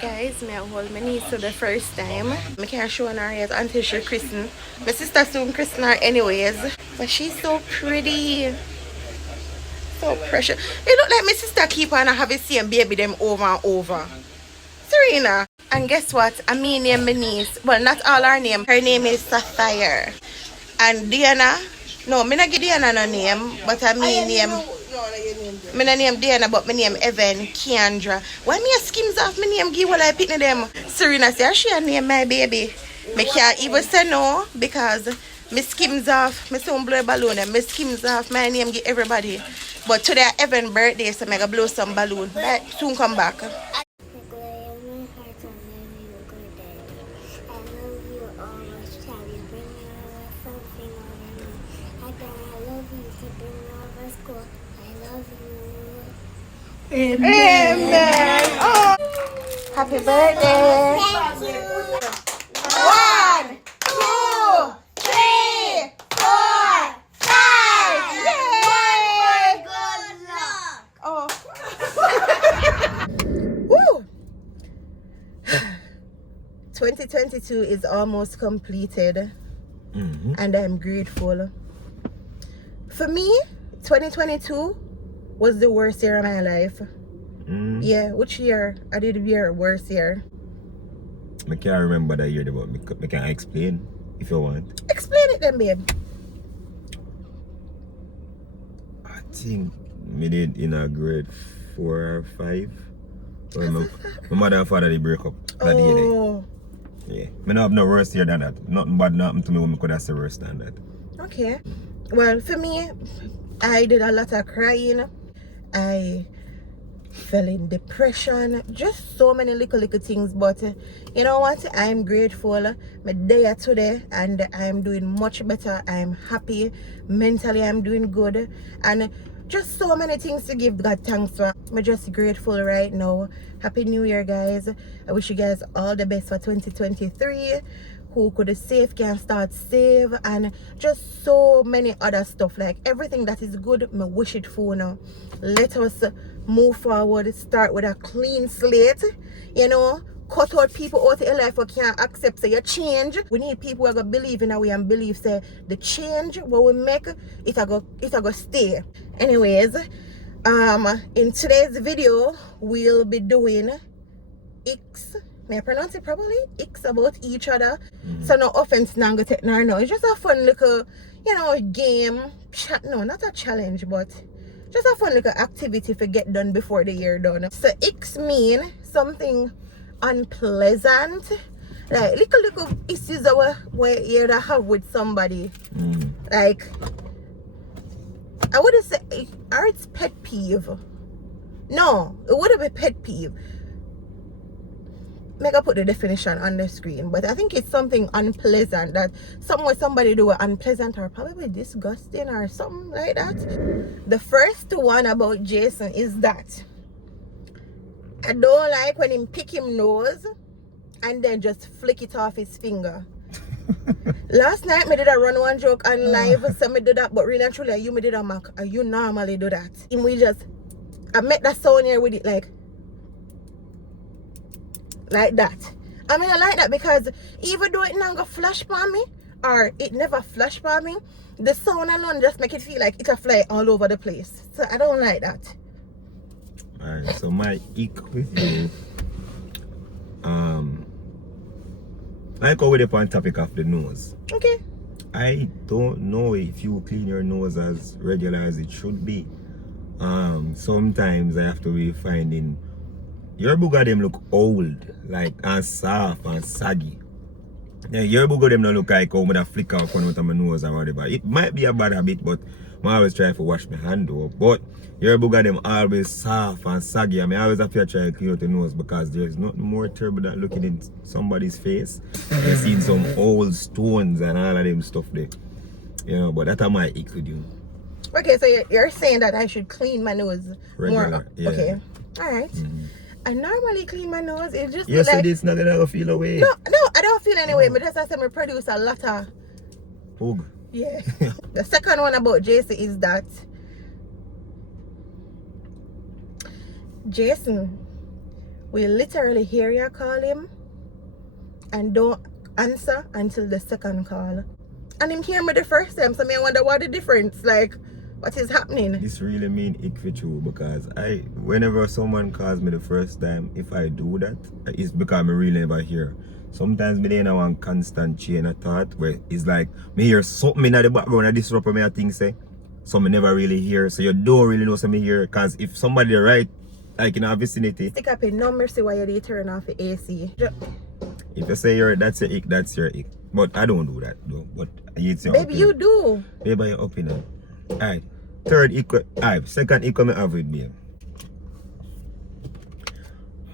Guys, me hold my niece for the first time. I can't show her yet until she christen. My sister soon christen her anyways. But she's so pretty. So precious. It look like my sister keep on have the same baby them over and over. Serena. And guess what? I mean name my niece. Well, not all her name. Her name is Sapphire. And Diana. No, me not give Diana no name. But I mean name. My name Diana, but my name Evan Kiandra. Why me a skims off my name give what I pick them? Serena say she a name my baby. Me can't even say no because me skims off, me soon blow a balloon and me skims off my name give everybody. But today Evan birthday, so I blow some balloon. But soon come back. Amen. Amen. Oh. Happy birthday. Thank you. 1, 2, 3, 4, 5. Yay! Good luck. Oh. Woo. 2022 is almost completed, and I'm grateful. For me, 2022 was the worst year of my life. Yeah, which year? I did year worst year. I can't remember that year, but I can explain if you want. Explain it then, babe. I think me did in a grade 4 or 5. When my mother and father they break up that year. Yeah, I don't have no worse year than that. Nothing bad happened to me when I could have said worse than that. Okay. Well, for me, I did a lot of crying. I fell in depression. Just so many little things. But you know what? I'm grateful. My day today and I'm doing much better. I'm happy. Mentally, I'm doing good. And just so many things to give God thanks for. I'm just grateful right now. Happy New Year, guys. I wish you guys all the best for 2023. Who could save can start save, and just so many other stuff. Like everything that is good, me wish it for now. Let us move forward, start with a clean slate, you know. Cut out people out of your life who can't accept say you change. We need people who are gonna believe in a way and believe say the change what we make it go stay. Anyways, in today's video we'll be doing X. May I pronounce it properly? X about each other. So no offense, now take no. It's just a fun little, you know, game. No, not a challenge, but just a fun little activity to get done before the year done. So X mean something unpleasant, like little issues that we have with somebody. Like I wouldn't say, or it's pet peeve. No, it wouldn't be pet peeve. Make I put the definition on the screen, but I think it's something unpleasant that somebody do unpleasant or probably disgusting or something like that. The first one about Jason is that I don't like when him pick him nose and then just flick it off his finger. Last night me did a run one joke on live, so me do that, but really and truly you me did a mock, you normally do that. And we just I met that sound here with it like that. I mean I like that because even though it not gonna flash by me or it never flash by me, the sound alone just make it feel like it'll fly all over the place. So I don't like that. Alright, so my ick with you, like how we're on topic of the nose. Okay. I don't know if you clean your nose as regular as it should be. Sometimes I have to be finding your booger them look old, like and soft and saggy. Yeah, your booger them don't look like how I flick out one out of my nose or whatever. It might be a bad habit, but I always try to wash my hand though. But your booger them always soft and saggy. I mean, I always have to try to clear out the nose because there's nothing more terrible than looking in somebody's face and seeing some old stones and all of them stuff there. You know, but that's my ick with you. Okay, so you're saying that I should clean my nose Regular, more. yeah. Okay. Alright. I normally clean my nose. It just You said like, it's not gonna feel away. No, I don't feel anyway. But just as I produce a lot of Hoog. Yeah. The second one about Jason is that Jason we literally hear you call him and don't answer until the second call. And him hear me the first time, so me I wonder what the difference, like, what is happening? This really mean it for true because whenever someone calls me the first time, if I do that, it's because I really never hear. Sometimes me in one constant chain of thought where it's like me hear something in the background that disrupt me I think say. So me never really hear. So you don't really know something hear because if somebody right like in our vicinity. Stick up in no mercy why you did turn off the AC. If you say that's your ick, that's your ick. But I don't do that though. But it's your Baby, opinion. you do. Baby, your opinion. Alright. Third equal. Alright. Second equal me have with me.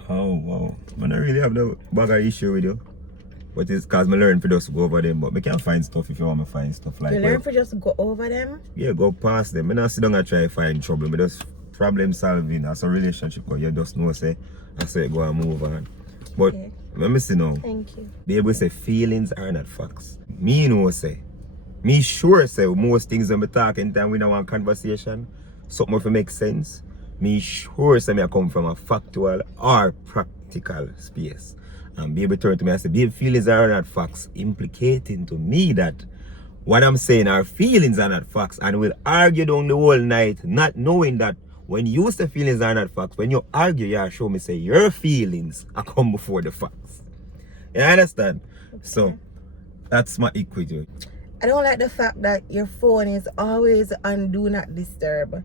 Oh wow. I don't really have no bag of issue with you. But it's cause I learn for just go over them. But I can find stuff if you want me find stuff like you learn for just go over them? Yeah, go past them. I not sit down and try to find trouble. I just problem solving as a relationship because you just know say I say go and move on. But Okay. let me see now. Thank you. Be able to say feelings are not facts. Me know say. Me sure say most things when we talk in time we don't want conversation, something if it make sense. Me sure say me I come from a factual or practical space. And be able to turn to me and say, babe, feelings are not facts, implicating to me that what I'm saying are feelings are not facts, and we'll argue down the whole night, not knowing that when you say feelings are not facts, when you argue, you show me say your feelings are come before the facts. You understand? Okay. So that's my equity. I don't like the fact that your phone is always on do not disturb.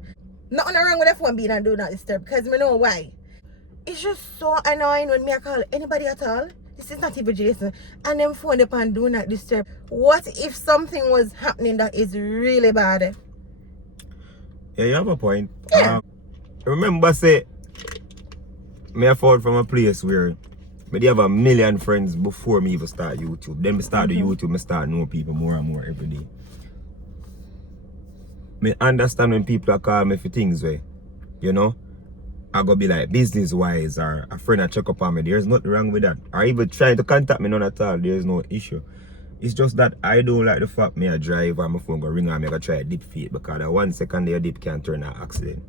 Nothing wrong with the phone being on do not disturb because I know why. It's just so annoying when me I call anybody at all. This is not even Jason. And them phone up and do not disturb. What if something was happening that is really bad? Yeah, you have a point. Yeah. Remember say, me I fall from a place where me have a million friends before me even start YouTube. Then me start the YouTube, me start know people more and more every day. Me understand when people are calling me for things where, you know, I go be like business wise or a friend that check up on me. There's nothing wrong with that. Or even trying to contact me, none at all. There's no issue. It's just that I don't like the fact me a drive and my phone go ring and me go try a dip feed because that 1 second your dip can turn an accident.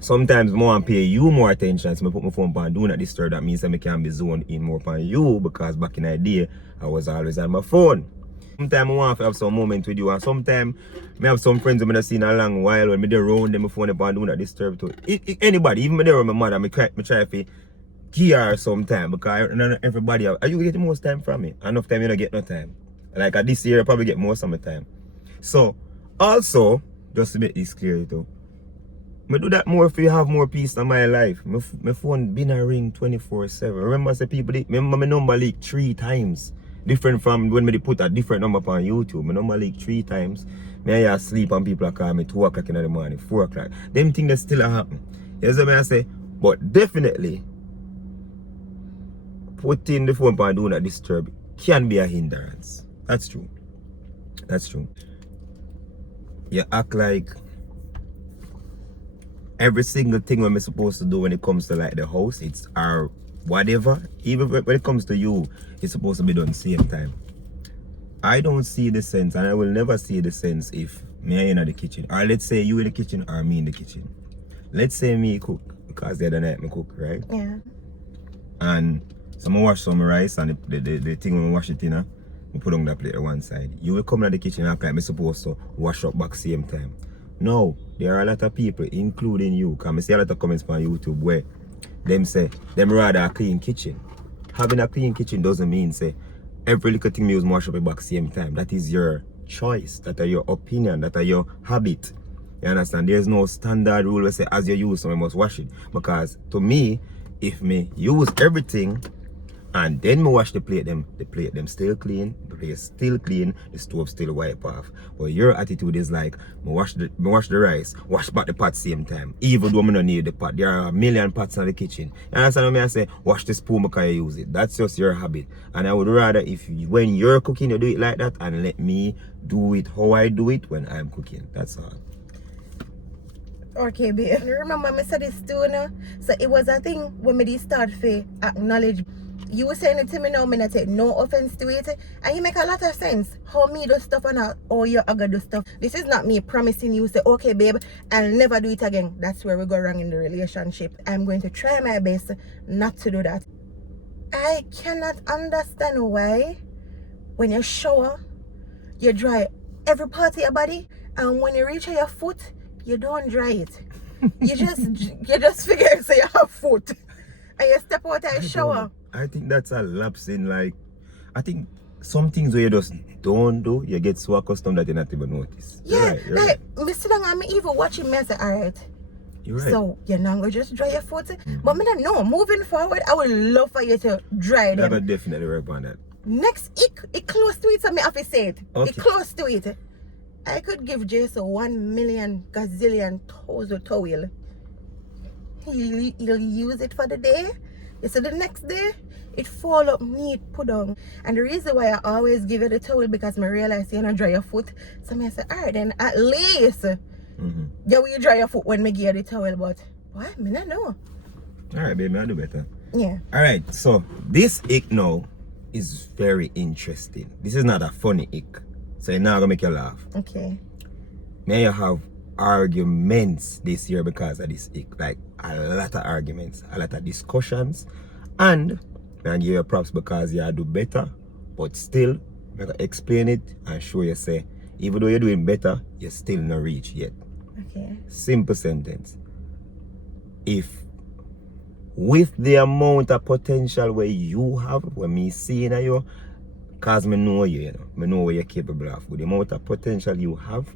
Sometimes more and pay you more attention, so I put my phone on do not disturb. That means I can be zoned in more on you because back in the day I was always on my phone. Sometimes I want to have some moment with you, and sometimes I have some friends who I have seen a long while when I dey around them, my phone up and do not disturb too. Anybody, even when I with my mother, I try to give her some time because not everybody you get the most time from me. Enough time you don't get no time. Like this year I probably get most of my time. So also, just to make this clear too. I do that more if you have more peace in my life. My phone been a ring 24/7. Remember, I say people, remember my number leaked 3 times. Different from when I put a different number on YouTube. My number leaked 3 times. Me I sleep and people are calling me 2 o'clock in the morning, 4 o'clock. Them things that still happen. You see what I say? But definitely, putting the phone on do not disturb can be a hindrance. That's true. That's true. You act like every single thing we're supposed to do when it comes to like the house, it's our whatever, even when it comes to you, it's supposed to be done same time. I don't see the sense, and I will never see the sense if me in the kitchen, or let's say you in the kitchen or me in the kitchen. Let's say me cook, because the other night me cook, right? Yeah. And so I wash some rice and the thing when I wash it in, I put on that plate on one side. You will come to the kitchen and act like I'm supposed to wash up back same time. No, there are a lot of people, including you, because I see a lot of comments on YouTube where them say, them rather a clean kitchen. Having a clean kitchen doesn't mean say, every little thing you use wash up your back same time. That is your choice, that are your opinion, that are your habit. You understand? There's no standard rule where say, as you use something, you must wash it. Because to me, if me use everything, and then me wash the plate them still clean, the plate still clean, the stove still wipe off. But your attitude is like, me wash the rice, wash back the pot same time. Even though I don't need the pot, there are a million pots in the kitchen. You understand what I say? Wash the spoon because you use it. That's just your habit. And I would rather when you're cooking, you do it like that, and let me do it how I do it when I'm cooking. That's all. Okay, babe. Remember I said this too, no? So it was a thing when me start to acknowledge You were saying it to me now, me not take no offense to it. And you make a lot of sense. How me do stuff and how you gonna do stuff. This is not me promising you, say, okay, babe, I'll never do it again. That's where we go wrong in the relationship. I'm going to try my best not to do that. I cannot understand why when you shower, you dry every part of your body, and when you reach your foot, you don't dry it. You just figure say you have foot. And you step out and shower. I think that's a lapse in, like, I think some things where you just don't do, you get so accustomed that you not even notice. Yeah, like, me sit down and me even watching me and say, alright. You're right. So, you're not going to just dry your foot. But me don't know, moving forward, I would love for you to dry them. I could definitely work on that. Next, it close to it, so me have to say it. Okay. It close to it. I could give Jason 1,000,000 gazillion towel. He'll use it for the day. So the next day, it fall up neat, put on. And the reason why I always give you the towel because I realize you're not dry your foot. So I say, alright then, at least you will dry your foot when I give you the towel. But why? I don't know. Alright, baby, I'll do better. Yeah. Alright, so this ick now is very interesting. This is not a funny ick. So it's not gonna make you laugh. Okay. Now you have arguments this year because of this ick. Like a lot of arguments, a lot of discussions. And I give you props because you do better. But still, I gotta explain it and show you say, even though you're doing better, you still not reach yet. Okay. Simple sentence. If with the amount of potential where you have, when me seeing you, cause me know you, me know what you're capable of. With the amount of potential you have,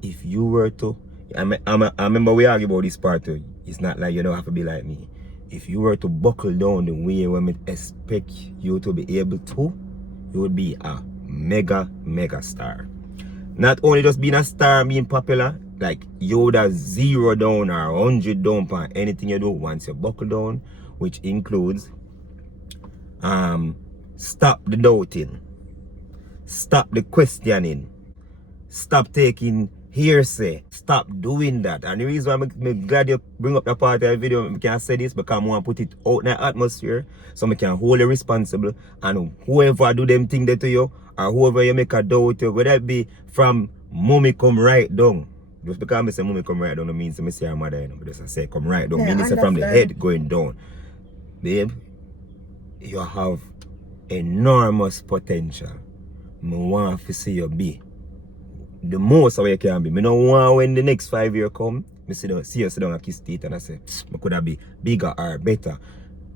if you were to, I remember we argue about this part too. It's not like you don't have to be like me. If you were to buckle down the way when me expect you to be able to, you would be a mega star. Not only just being a star and being popular, like you would have 0 down or 100 down on anything you do once you buckle down, which includes stop the doubting, stop the questioning, stop taking hearsay, stop doing that. And the reason why I'm glad you bring up the part of the video, I can say this because I want to put it out in the atmosphere so I can hold you responsible, and whoever do them thing there to you or whoever you make a doubt you, whether it be from mommy come right down. Just because I say mommy come right down, it means I say her mother, but just I say come right down. Yeah, means from the head going down. Babe, you have enormous potential. I want to see you be the most of you can be. I don't want when the next 5 years come, I see you sit down and kiss teeth and I say, I could have be bigger or better.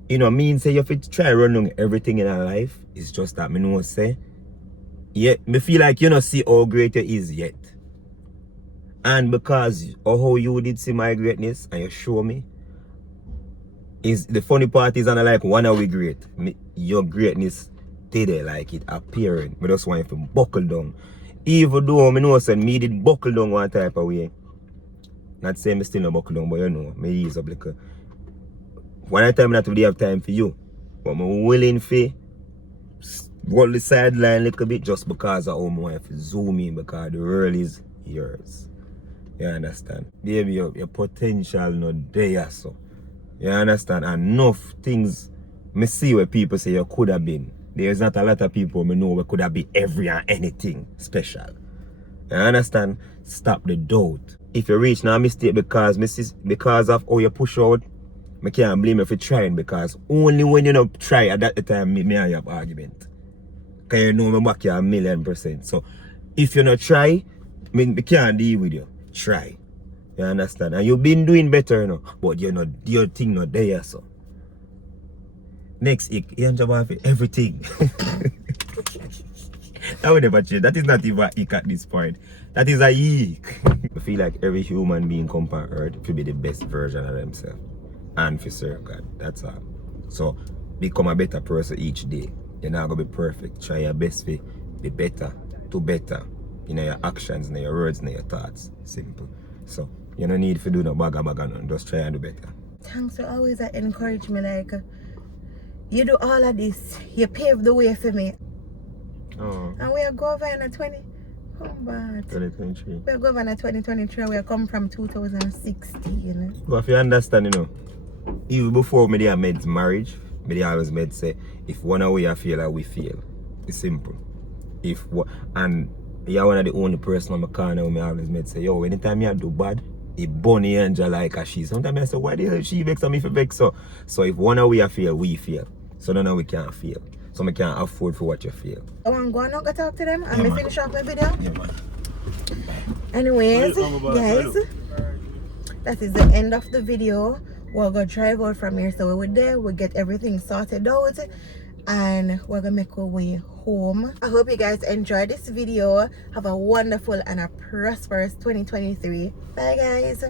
You know, mean say you have to try run down everything in our life. It's just that I know say, yeah, I feel like you don't see how great you is yet. And because of how you did see my greatness and you show me, is the funny part is, and I like one of we great. Your greatness did it, like it appearing. I just want you to buckle down. Even though I know say me did buckle down one type of way. Not saying I still no buckle down, but you know, me use up like a, one time I not really have time for you. But I'm willing to roll the sideline a little bit just because of how I want to zoom in, because the world is yours. You understand? Baby, your potential not there, so. You understand? Enough things me see where people say you could have been. There's not a lot of people me know we could have been every and anything special. You understand? Stop the doubt. If you reach now a mistake because of how you push out, I can't blame you for trying, because only when you don't try at that time me and you have argument. Because you know me back you 1,000,000%. So if you not try, I can't deal with you. Try. You understand? And you've been doing better, you know, but you're not, your thing not there, so. Next ick, you have everything. I would never change. That is not even an ick at this point. That is a ick. I feel like every human being come on earth to be the best version of themselves and for serve God. That's all. So become a better person each day. You're not gonna be perfect. Try your best to be better, do better. In your actions, in your words, in your thoughts. Simple. So you don't need to do no baga none. Just try and do better. Thanks for always encourage me, like you do all of this. You pave the way for me. Oh. And we are governor 2023. We are governor 2023. We are come from 2016. But if you understand, you know, even before me I made marriage, Me always made say, if one of we feel like we feel. It's simple. And you're one of the only person on my corner who me always made say, yo, anytime you do bad, it bunny angel like a she. Sometimes I say, why the hell she vex and me for vex so? So if one of we feel, we feel. So none of we can't feel. So we can't afford for what you feel. I want to go and go talk to them and Yeah, me man. finish up my video. Yeah, man. Anyways, guys, that is the end of the video. We're gonna drive out from here, so we're there, we'll get everything sorted out and we're gonna make our way home. I hope you guys enjoyed this video. Have a wonderful and a prosperous 2023. Bye guys.